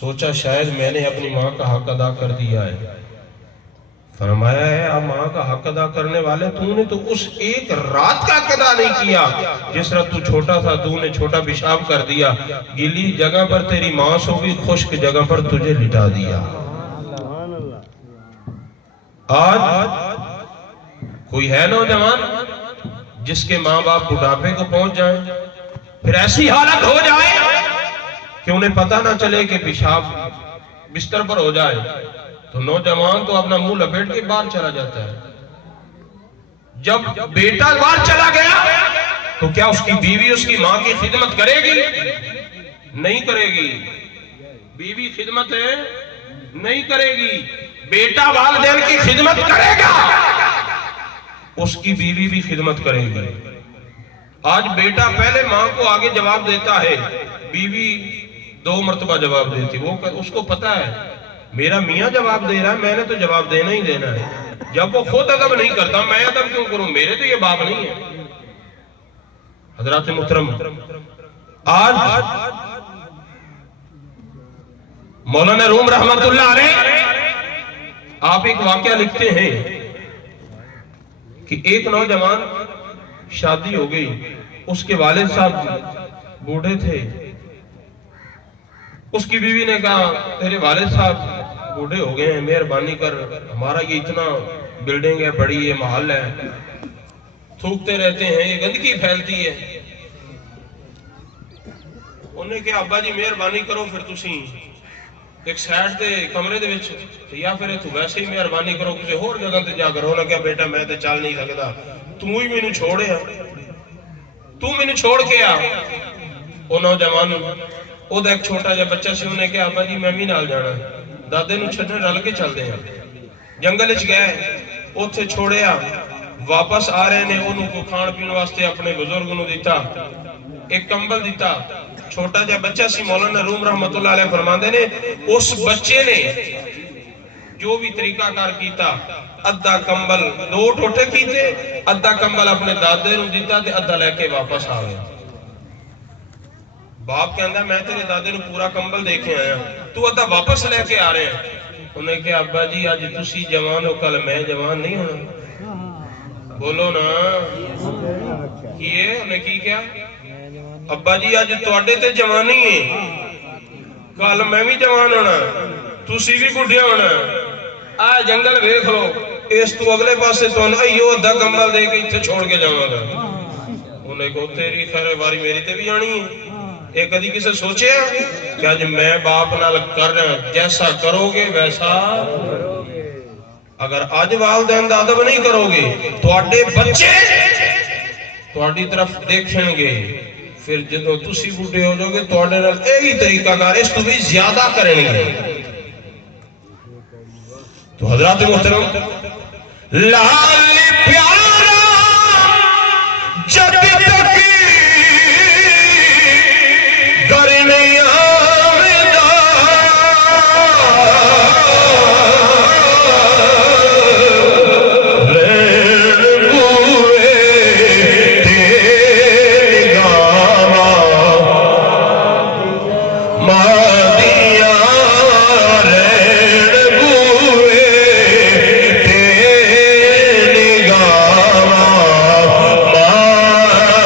سوچا شاید میں نے اپنی ماں کا حق ادا کر دیا ہے. فرمایا ہے آپ ماں کا حق ادا کرنے والے، تو نے تو اس ایک رات کا حق ادا نہیں کیا جس طرح تو چھوٹا تھا، تو نے چھوٹا پیشاب کر دیا، گیلی جگہ پر تیری ماں سو گئی، خشک جگہ پر تجھے لٹا دیا. آج کوئی ہے نوجوان جس کے ماں باپ بڑھاپے کو پہنچ جائیں، پھر ایسی حالت ہو جائے کہ انہیں پتہ نہ چلے کہ پیشاب بستر پر ہو جائے، تو نوجوان تو اپنا منہ لپیٹ کے باہر چلا جاتا ہے. جب بیٹا باہر چلا گیا تو کیا اس کی بیوی اس کی ماں کی خدمت کرے گی؟ نہیں کرے گی. بیوی خدمت نہیں کرے گی. بیٹا والدین کی خدمت کرے گا، اس کی بیوی بھی خدمت کرے گی. آج بیٹا پہلے ماں کو آگے جواب دیتا ہے، بیوی 2 مرتبہ جواب دیتی. وہ اس کو پتا ہے میرا میاں جواب دے رہا ہے، میں نے تو جواب دینا ہی دینا ہے. جب وہ خود ادب نہیں کرتا میں ادب کیوں کروں؟ میرے تو یہ باپ نہیں ہے. حضرات محترم، آج مولانا روم رحمت اللہ علیہ آپ ایک واقعہ لکھتے ہیں کہ ایک نوجوان شادی ہو گئی، اس کے والد صاحب بوڑھے تھے. اس کی بیوی نے کہا تیرے والد صاحب بوڑھے ہو گئے ہیں، مہربانی کر، ہمارا یہ اتنا بلڈنگ ہے، بڑی ہے، محل ہے، تھوکتے رہتے ہیں، یہ گندگی پھیلتی ہے. انہیں کہا ابا جی مہربانی کرو، پھر تسی ایک سائڈ تے کمرے دے وچ، یا پھر تو ویسے ہی مہربانی کرو کسی اور جگہ تے جا کر. انہیں کہا بیٹا میں تے چل نہیں سکتا، تو ہی مینوں چھوڑیا، تو مینوں چھوڑ کے آ. وہ نوجوان وہ ایک چھوٹا جا بچہ سی، انہیں کہا ابا جی میں بھی نال جانا، دادے نوں چھڈن رل کے چلدے ہیں. جنگل وچ گئے، اوتھے چھوڑیا، واپس آ رہے نے، انہوں کو کھان پین واسطے اپنے بزرگ نوں دیتا، ایک کمبل دیتا. چھوٹا جا بچہ سی. مولانا روم رحمت اللہ علیہ فرماندے نے اس بچے نے جو بھی طریقہ کار کیتا، ادھا کمبل 2 ٹوٹے کیتے، ادھا کمبل اپنے دادے نوں دیتا تے ادھا لے کے واپس آ گیا. باپ کہندا میں تیرے دادے نوں پورا کمبل دے کے آیا، تو ادھا واپس لے کے آ رہے ہیں. انہیں کہا ابا جی آج تسی جوان ہو، کل میں جوان نہیں ہونا. بولو نا کیے؟ انہیں کی کیا؟ ابا جی آج تواڈے تے جوانی ہے، کل میں بھی جوان ہونا، تسی بھی بڈھیا ہونا. آ جنگل ویکھ لو، اس تو اگلے پاسے تو ایو ادھا کمبل دے کے اتنے چھوڑ کے جاواں گا. انہیں کہو تیری خیر باری میری تے بھی آنی ہے. ایک کدی کسے سوچے کہ آج میں باپ نال کرنا، جیسا کرو گے ویسا. اگر آج والدین دا ادب نہیں کرو گے تو آڈے بچے تو آڈی طرف دیکھیں گے، پھر جدو تسی بوڑھے ہو جاؤ گے تو آڈے نال ایہی طریقہ کار اس تو بھی زیادہ کریں گے. تو حضرات محترم، لال پیارا جب تک گر نہیں آمدہ، رین بوئے تیری گاما مادیا، رین بوئے تیری گاما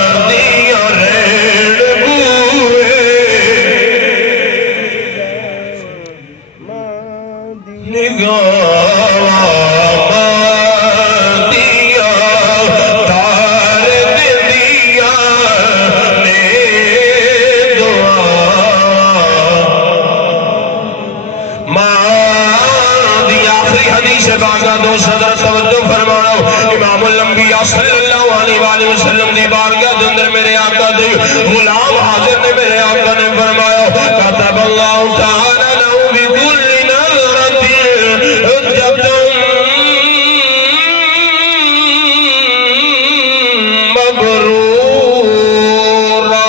مادیا، رین بوئے نگاما مادیا، تار دیا نے دعا مادیا. آخری حدیث باغا دو صدر توجہ فرماؤ. امام الانبیاء صلی اللہ علیہ وآلہ وسلم دی بارگاہ دے اندر میرے آقا دے غلام حاضر نے میرے آقا نے فرمایا کتب اللہ تعالی لہو بکل نظرۃ حجۃ مبرورہ.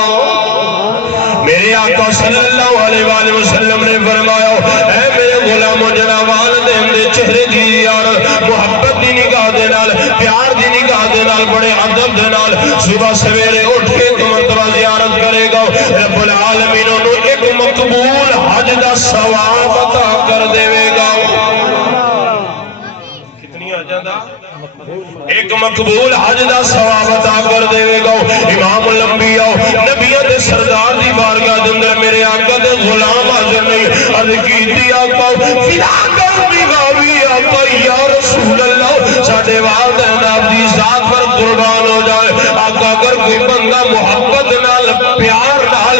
میرے آقا صلی اللہ علیہ وآلہ وسلم نے فرمایا اے میرے غلاموں، جڑا والدین دے چہرے دی زیارت محبت دی نگاہ دے نال، پیار دی نگاہ دے نال، بڑے ادب دے نال صبح سویرے اٹھ کے ایک مرتبہ زیارت کرے گا، رب العالمین انہوں ایک مقبول حج دا सवाब अता कर देवेगा। कितनी हजां दा? एक मकबूल हज दा सवाब अता कर देवेगा। इमामुल अंबिया नबियां दे सरदार दी बारगाह दे अंदर मेरे आका दे गुलाम हाजिर नहीं अर्ज कीती आका फिदा कर दी गावी आका या रसूल अल्लाह साडे वालिदैन आप दी जात पर कुर्बान हो जाए। आका अगर कोई बंदा मोहब्बत नाल प्यार नाल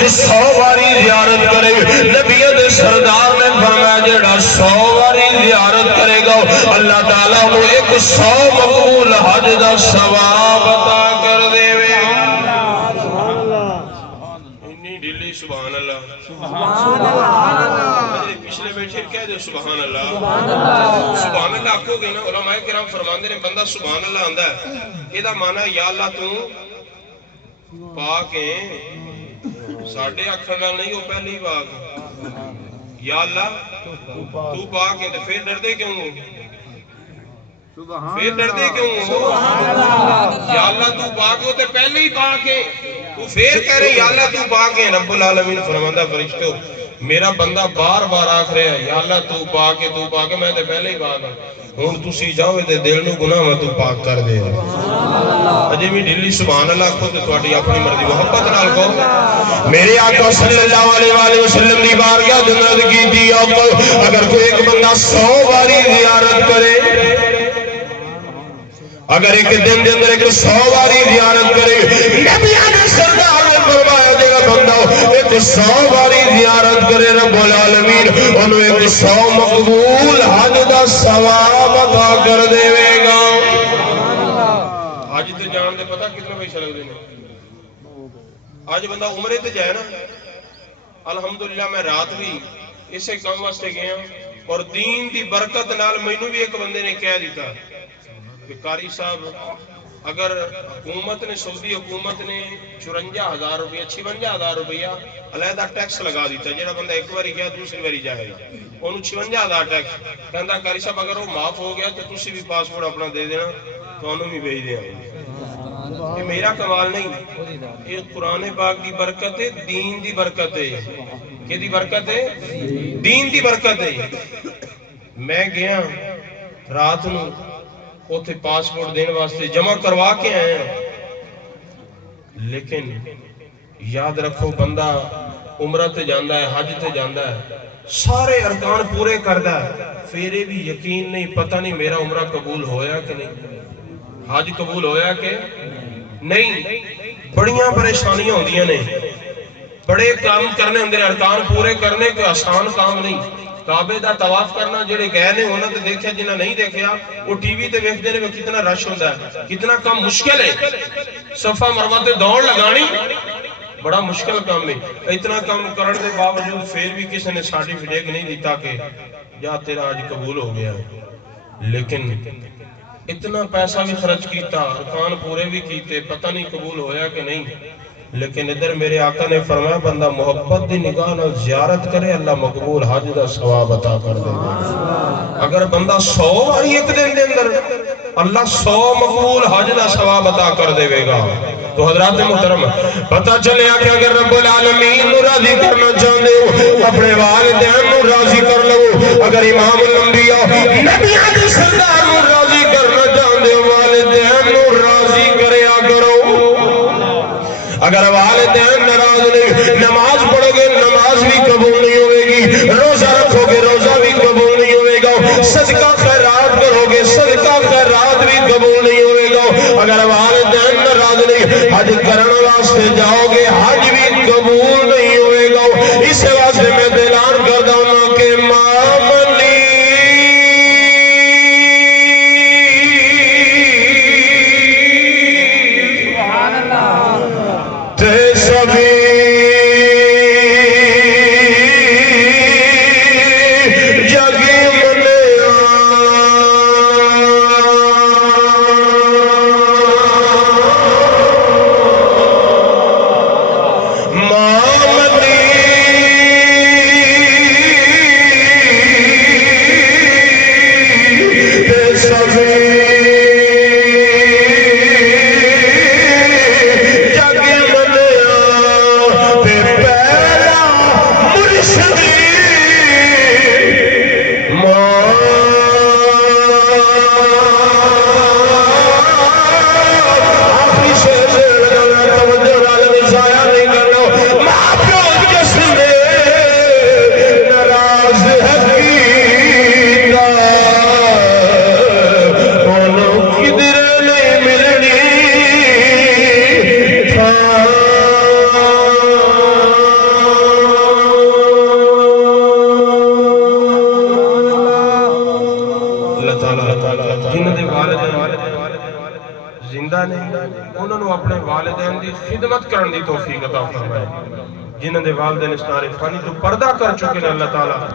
100 बारी ज़ियारत करे नबियां दे सरदार ने फरमाया जेड़ा 100 बारी ज़ियारत करेगा अल्लाह ताला को 100 मकबूल हज दा सवाब अता कर देवे। इन्नी ढिली सुभान अल्लाह सुभान अल्लाह। पिछले बैठे कह दो सुभान अल्लाह सुभान अल्लाह आखोगे ना उलमाए किराम फरमांदे ने बंदा सुभान अल्लाह आंदा है एदा माना या अल्लाह तू पाक है साढ़े आखण नाल नहीं वो पहले ही पाक या अल्लाह तू पाक है तो फिर डरदे क्यों हो? फिर डरदे क्यों हो? या अल्लाह तू पाक हो तो पहले ही पाक है तू फिर कह रहे या अल्लाह तू पाक है। रब्बुल आलमीन फरमांदा फरिश्तों मेरा बंदा बार बार आख रहा है या अल्लाह तू पाक है मैं तो पहले ही पाक हां हुण तुसी जाओ ते दिल नूं गुनाह मैं तू पाक कर दे। अजे भी ढिली सुभान अल्लाह आखो ते तुहाडी अपनी मर्जी मोहब्बत नाल कहो। मेरे आका सल्लल्लाहु अलैहि वसल्लम दी बारगाह दे अंदर कीती आका अगर कोई एक बंदा 100 बारी ज़ियारत करे अगर एक दिन के अंदर 100 बारी ज़ियारत करे नबियां दे सरदार ने फरमाया जेड़ा बंदा 100 बारी ज़ियारत करे रब्बुल आलमीन ओनू 100 मकबूल हज दा सवाब अता कर देवेगा। हज ते जान दे पता कितना पैसा लगदे ने? आज बंदा उमरे ते जाए ना अल्हम्दुलिल्लाह मैं रात भी इसे काम वास्ते गया और दीन दी बरकत नाल मैनू भी एक बंदे ने कह दिता कि कारी साहब अगर हुकूमत ने सऊदी हुकूमत ने 54,000 रुपया 56,000 रुपया अलहदा टैक्स लगा दिता जेड़ा बंदा एक बारी गया दूसरी बारी जाएगा उन्होंने 56,000 टैक्स कहता कारी साहब अगर वो माफ हो गया तो तुसी भी पासपोर्ट अपना दे देना तो भी भेज देंगे। ये मेरा कमाल नहीं ये कुरान पाक की बरकत है दीन की बरकत है कि बरकत है दीन की बरकत है। मैं गया रात नूं उथे पासपोर्ट देने वास्ते जमा करवा के आया लेकिन याद रखो बंदा उमरा ते जांदा है हज ते जांदा है सारे अरकान पूरे करदा है फिर भी यकीन नहीं पता नहीं मेरा उमरा कबूल होया कि नहीं हज कबूल होया कि नहीं। बड़ियां परेशानियां होंदियां ने बड़े काम करने होंदे अरकान पूरे करने कोई आसान काम नहीं। काबे दा तवाफ करना जेड़े गए ने उन्होंने तो देखा जिन्हें नहीं देखा वो टीवी ते देखते ने कितना रश होंदा है कितना कम मुश्किल है सफा मरवा ते दौड़ लगानी बड़ा मुश्किल काम है। इतना काम करने के बावजूद फिर भी किसी ने सर्टिफिकेट नहीं दिता कि या तेरा आज कबूल हो गया लेकिन इतना पैसा भी खर्च किया अरकान पूरे भी किए पता नहीं कबूल होया कि नहीं। लेकिन इधर मेरे आका ने फरमाया बंदा मोहब्बत की निगाह नाल ज़ियारत करे अल्लाह मकबूल हज दा सवाब अता कर देगा। अगर बंदा 100 बारी एक दिन के अंदर अल्लाह 100 मकबूल हज दा सवाब अता कर देगा। तो हजरात मुहतरम पता चलिया कि अगर रब्बुल आलमीन नू राजी करना चाहते हो अपने वालिदैन नू राजी कर लो। अगर इमामुल अंबिया नबियां दे सरदार नू राजी करना चाहते हो वालिदैन नू राजी करया करो। अगर वालिदैन नाराज नहीं नमाज पढ़ोगे नमाज भी कबूल नहीं होगी रोजा रखोगे रोजा भी कबूल नहीं होगा सदका खैरात करोगे सदका खैरात भी कबूल नहीं होगा। अगर वालिदैन नाराज नहीं हज करने वास्ते जाओगे हज भी कबूल नहीं होगा। इस वास्ते मैं ऐलान करता हूं कि मामली والدین زندہ نہیں انہوں نے اپنے والدین دی خدمت کرن دی توفیق عطا فرمائے جنہاں دے والدین اس نارے فانی تو پردہ کر چکے ہیں اللہ تعالیٰ